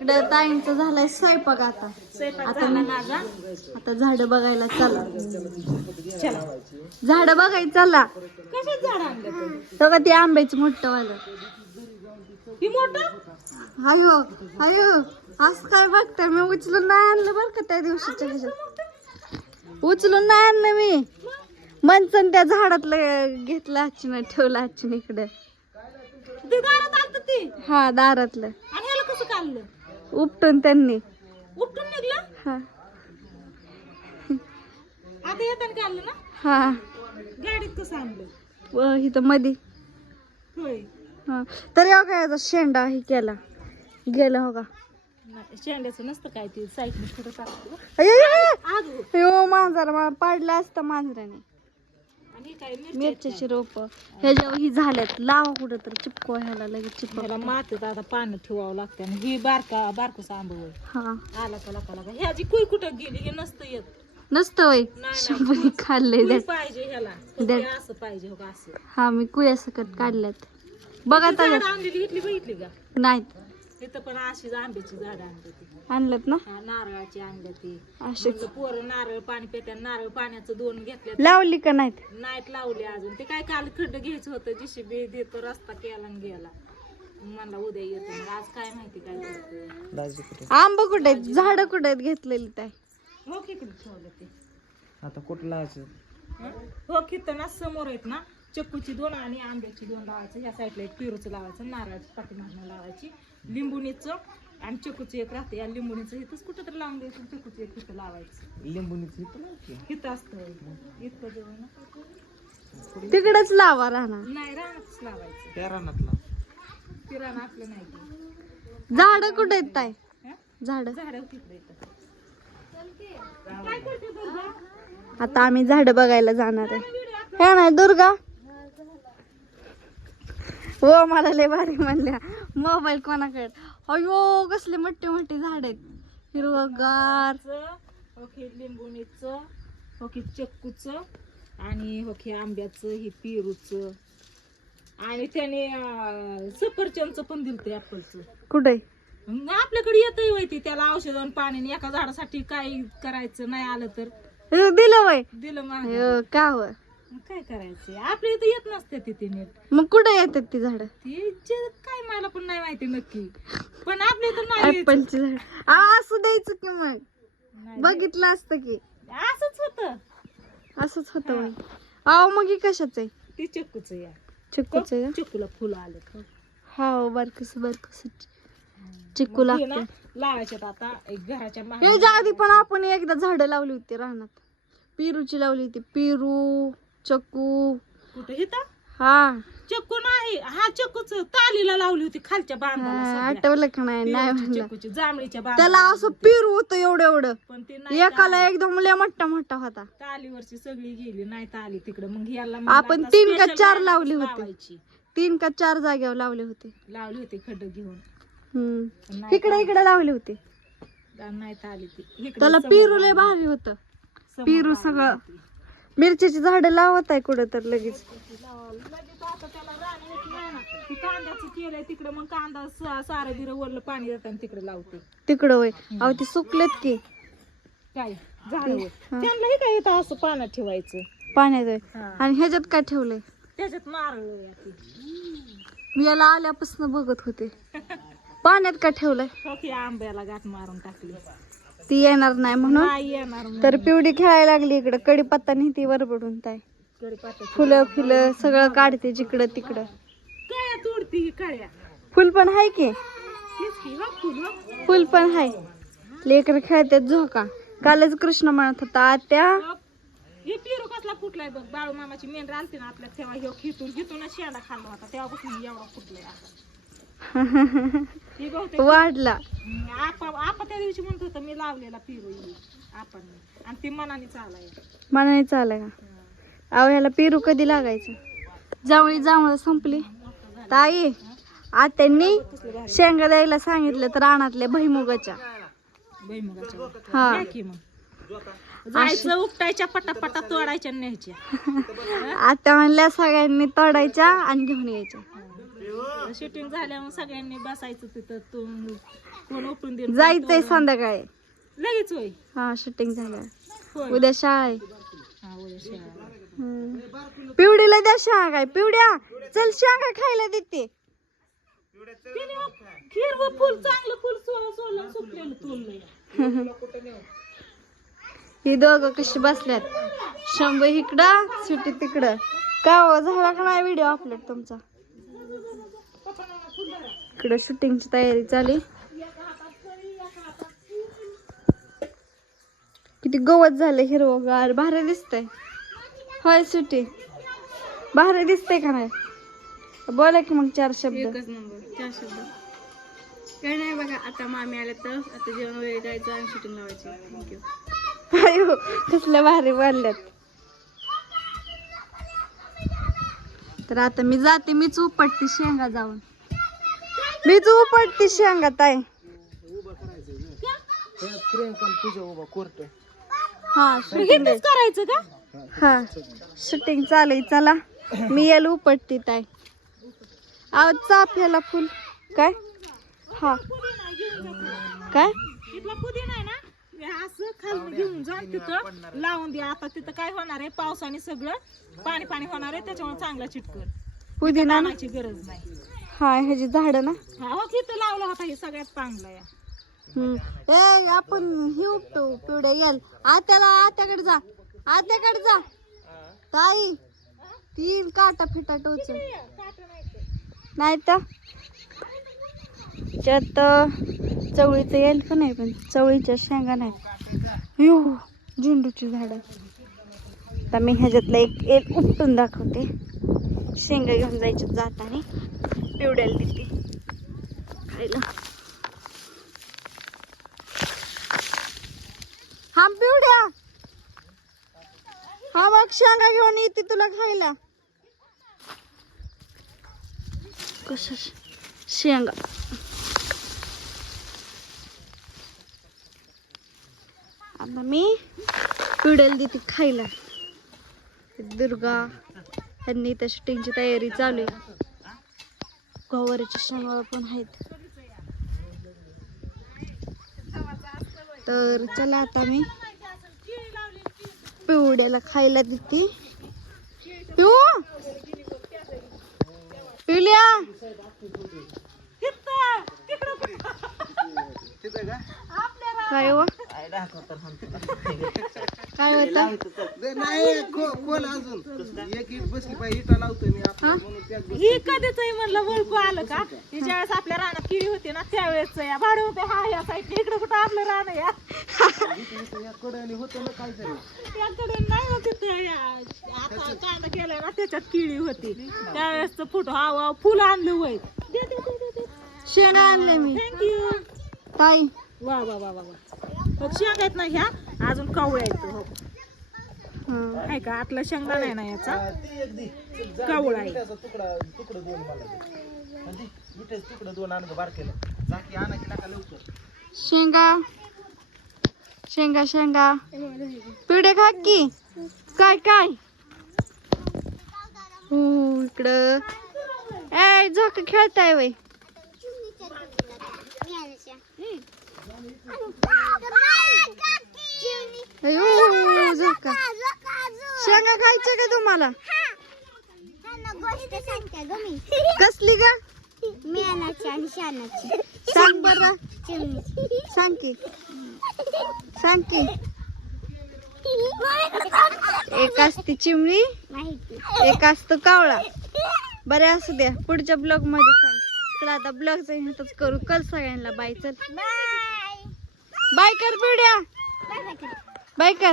इकडं ताईंचं झालाय स्वयंपाक आता. आता मी- आता झाड बघायला चला. झाड बघायला चला. कशात झाड आणलं तू? का ते आंब्याचं मोठं वालं ही मोठं? अयो अयो असं काय बघताय? मी उचलून नाही आणलं बरं का त्या दिवशीच्या ह्याच्यात उचलून नाही आणलं मी. मनसन त्या झाडातलं घेतलं आजची ठेवलं आजची इकडे. ते दारात आलत ते? हा दारातलं. आणि ह्याला कसं काढलं उपटून त्यांनी. उपटून निघलं? हा. आता येताना काढलं ना? हा. गाडीत कसं आणलं? व इथं मध्ये होय. हा. तरी अहो काय याचा शेंडा हे केला. गेला हो का? नाही, शेंड्याचं नसतं काय ते साईडने थोडं टाकतो अयो. अयो मांजर मला पाडला असतं मांजराने. काय मिरच्याची रोप. ह्याच्यावर ही झाल्यात लावा कुठं तर चिपको ह्याला लगेच चिपक ह्याला मातीत आता पाणी ठेवावं लागतं आणि ही बारका बारकूस आंब होय. हा. आला का लाका लाका. ह्याची कुई कुठं गेली हे नसतं येत. नसतं वय नाही. शंभरी खाल्ले कुई द्या पाहिजे ह्याला. द्या. हे असं पाहिजे हो का असं. हा मी कुया सकट काढल्यात. बघा ती तर झाडं आणलेली घेतली बघितली का? नाहीत. इथं पण अशीच आंब्याची झाडं आणली ती आणलं ना? हा, नारळाची आणली ती अशीच. म्हणलं पोरं नारळ पाणी पित्या नारळ पाण्याचं दोन घेतल्या लावली का नाहीत? नाहीत लावले अजून. ते काय काल खड्ड घ्यायचं होतं जिशी देतो रस्ता केला आणि गेला. म्हणला उद्या येतो. मग आज काय माहिती काय करतोय. आंब कुठे आहेत? झाड कुठे आहेत घेतलेली ताई? हो किकडे ठेवलं ते. आता कुठं लावायचं? हं? हो समोर आहेत ना. चक्कूची दोन आणि आंब्याची दोन लावायचं. ह्या साईडला एक पेरूचं लावायचं नारळाची पाठीमागणं लावायची. लिंबुणीचं आणि चक्कूचं एक राहते. या लिंबुणीचं इथंच कुठं तरी लावून द्यायचं चक्कूचं एक तिथं लावायचं. लिंबूनीचं इथं लावायची. इथं असतं. इतकं जवळ ना तिकडेच लावा राहणार. नाही रानातच लावायचं. त्या रानातला. ते रान आपलं नाही ते झाड कुठे आहेत ताई? हं? झाड. झाडं तिकडे येतं काय करते दुर्गा? आता आम्ही झाड बघायला जाणार आहे. काय नाही दुर्गा? हो मला लय भारी म्हणल्या. मोबाईल कोणाकडे? अयो कसले मोठे मोठे झाड आहेत. हिरवगार. ओके लिंबुणीचं ओके चक्कूचं आणि ओके आंब्याचं हे पेरूचं. आणि त्याने सफरचंदचं पण दिलं ते ऍपलचं कुठे आपल्याकडे येतही माहिती त्याला औषध आणि पाणी एका झाडासाठी काय करायचं नाही आलं तर. दिलं वय दिलं मग. अयो, का हो काय करायचं आपल्या इथं येत नसते तिथे नीट. मग कुठे येतात ती झाड? ती जे काय मला पण नाही माहिती नक्की. पण आपल्या इथं नाही यायचं. ऍपलची झाड. आ, असं द्यायचं की मग. नाही. बघितलं असतं की. असंच होतं. असंच होतं अहो मग ही कशाच आहे? ती चक्कूच या चिक्कूच आहे का? चिक्कूला फुलं आले हा बारकस बारकस चिक्कू हे लागते. लावायच्यात आता एक घराच्या मागे याच्या आधी पण आपण एकदा झाडं लावली होती रानात. पेरूची लावली होती. पेरू चक्कू कुठे हिता हा. चक्कू नाही हा चक्कूच तालीला लावली होती खालच्या हा, बांधाला. आठवलं का नाही? नाही पेरूची, म्हणलं. चक्कूची जांभळीच्या त्याला बांधाला असं पेरू होतं एवढं एवढं पण ते नाही एकाला एकदम लय मोठा मोठा होता. तालीवरची सगळी गेली नाही ताली तिकडे. मग ह्याला आपण आता तीन का special चार लावली होती. लावायची. तीन का चार जागेवर लावले होते. लावली होती खड्ड घेऊन. हम्म. पण नाही इकडे इकडे लावले होते. नाही ताली ती. इकडे त्याला समोर पेरू लय. भारी होतं. समोर पेरू लावली सगळं. होती. मिरच्याची झाडं लावत आहे कुठं तर लगेच. लावली. लगेच आता त्याला रान येत नाही ना. ती कांद्याचं केलंय तिकडे मग कांदा सा- सारं बिरं वरलं पाणी तिकडे लावते. तिकडं वय अहो ते सुकलेत की. काय? हा. त्यांनाही काय येतं असं पाण्यात ठेवायचं? पाण्यात वय. आणि ह्याच्यात काय ठेवलंय? त्याच्यात नारळ आहे ती. मी याला आल्यापासून बघत होते. पाण्यात का ठेवलंय? हो की आंब्याला गाठ मारून टाकली. ती येणार नाही म्हणून नाही येणार मग. तर पिवडी खेळायला लागली इकडं. कडीपत्ता नेहती वरबडून ताय कढीपत्त्याची फुलं फिलं सगळं काढते जिकडं तिकडं. कळ्या तोडती ही कळ्या. फुल पण हाय की? हो फुल हो. फुल पण हाय. लेकर खेळतात झोका. कालच कृष्ण म्हणत होता आत्या. हो. हे पेरू कसला फुटलाय बघ. बाळू मामाची मेन रालते ना आपल्या तेव्हा ह्यो खितून खितून शेंडा खाल्ला होता. तेव्हापासून एवढा फुटलाय आता. हे बहुतेक वाढला. हम्म, आपा आपा त्या दिवशी म्हणत होता मी लावलेला पेरू आपण. आणि ती मनाने चालाय. मनाने चालय का? अहो ह्याला पेरू कधी लागायचं? जांभळी जांभळ संपली. ताई आत्यांनी शेंगा द्यायला सांगितलं तर रानातल्या भैमुगाच्या भुईमुगाच्या. हा. घ्या की मग. जायचं उपटायच्या पटापटा तोडायच्या आणि न्यायच्या. आता म्हणल्या सगळ्यांनी तोडायच्या आणि घेऊन यायच्या. शूटिंग झाल्यावर सगळ्यांनी बसायचं तिथं तू कोण उठून देईल जायचंय संध्याकाळी. लगेच होय. हा शूटिंग झालं होय. उद्या शाळा आहे. हा, उद्या शाळा. हम्म. पिवडीला द्या शाळा काय? पिवड्या. चल शांगा खायला देते. तिने खीर व फुल चांगलं फुल सो- सोलून सुकलेलं तोडलंय ही दोघं कशी बसल्यात. शंभू इकडं सुट्टी तिकडं. का हो, झाला का नाही व्हिडिओ अपलोड तुमचा? इकडं शूटिंगची तयारी चालू आहे. किती गवत झालं हिरवगार. भारी दिसतंय. होय सुट्टी भारी दिसतंय का नाही? बोला की मग चार शब्द. नंबर. चार शब्द. काही नाही बघा आता मामी आले तर आता जेवण वगैरे जायचं आणि शूटिंग लावायची. थँक्यू अयो कसल्या भारी बोलल्यात. तर आता मी जाते मीच उपटते शेंगा जाऊन. मीच उपटते शेंगा ताई. प्रियंका तुझ्या उभा कोर्ट हा शूटिंग इथंच करायचं का? हा शूटिंग चालू आहे चला मी याला उपटते ताई. आव चाफ्याला फुल. काय? हा. काय? इथला पुदिना आहे ना? हे असं खालून घेऊन जा तिथं. लावून द्या आता. तिथं काय होणार आहे? पावसाने सगळं पाणी पाणी होणार आहे. त्याच्यामुळे चांगला चिटकर पुदिना ना? आणायची गरज नाही. हा ह्याची झाडं ना. हा हो तिथं लावला होता हे सगळ्यात चांगला या हम्म. ए आपण हे उपटू पिवड्या गेल. आत्याला आत्याकडे जा. आत्याकडे जा. ताई तीन काटा फिटा टोच नाही तर त्यात चवळीचं येईल का नाही पण चवळीच्या शेंगा नाही यो झेंडूची झाड. आता मी ह्याच्यातलं एक एक उपटून दाखवते. शेंगा घेऊन जायचे जाताने. पिवड्याला देते खायला. हा पिवड्या हा मग शेंगा घेऊन येते तुला खायला. कस शेंगा. आता मी पिवड्याला देते खायला. दुर्गा त्यांनी त्या शूटिंगची तयारी चालू आहे. गवारीच्या शेंगा पण आहेत. तर चला आता मी पिवड्याला खायला देते. पिऊ पिवल्या! काय हो? काय होत नाही कोण अजून. एक इट बसली पाहिजे इटा लावतोय मी ही? कधीच म्हणलं ओळखू आलं का? ही ज्यावेळेस आपल्या रानात किडी होती ना त्यावेळेस या भाडं होते हा या साईड इकडे कुठं आपलं रान आहे या. या कड्याने होतं ना काहीतरी. त्याकडे नाही होती ते या. आता कांदा केलाय ना त्याच्यात किडी होती. त्यावेळेस फोटो हा वा फुल आणलं वय. शेंगा आणले मी. थँक्यू ताई वा वा वा वा वा. मग शेंगा आहेत ना ह्या? अजून कवळ्या आहेत हो. हं. आहे का? आतला शेंगा नाही ना याचा? कवळा आहे. तुकडा तुकडं दोन तुकडं दोन बारकेला लवकर. शेंगा. शेंगा शेंगा. पिढे खा की. काय काय? हो इकडं. ए झोक खेळताय वय. का शेंगा खायच्या का तुम्हाला? कसली ग? कसली मेनाची आणि शानाची सांग बर. सांग की. सांग की. एक असते चिमणी एक असतो कावळा. बरे असू द्या. पुढच्या ब्लॉगमध्ये सांग. चला आता ब्लॉगचं करू. कल सगळ्यांना. बाय चल. बाय कर पिढ्या बाय कर.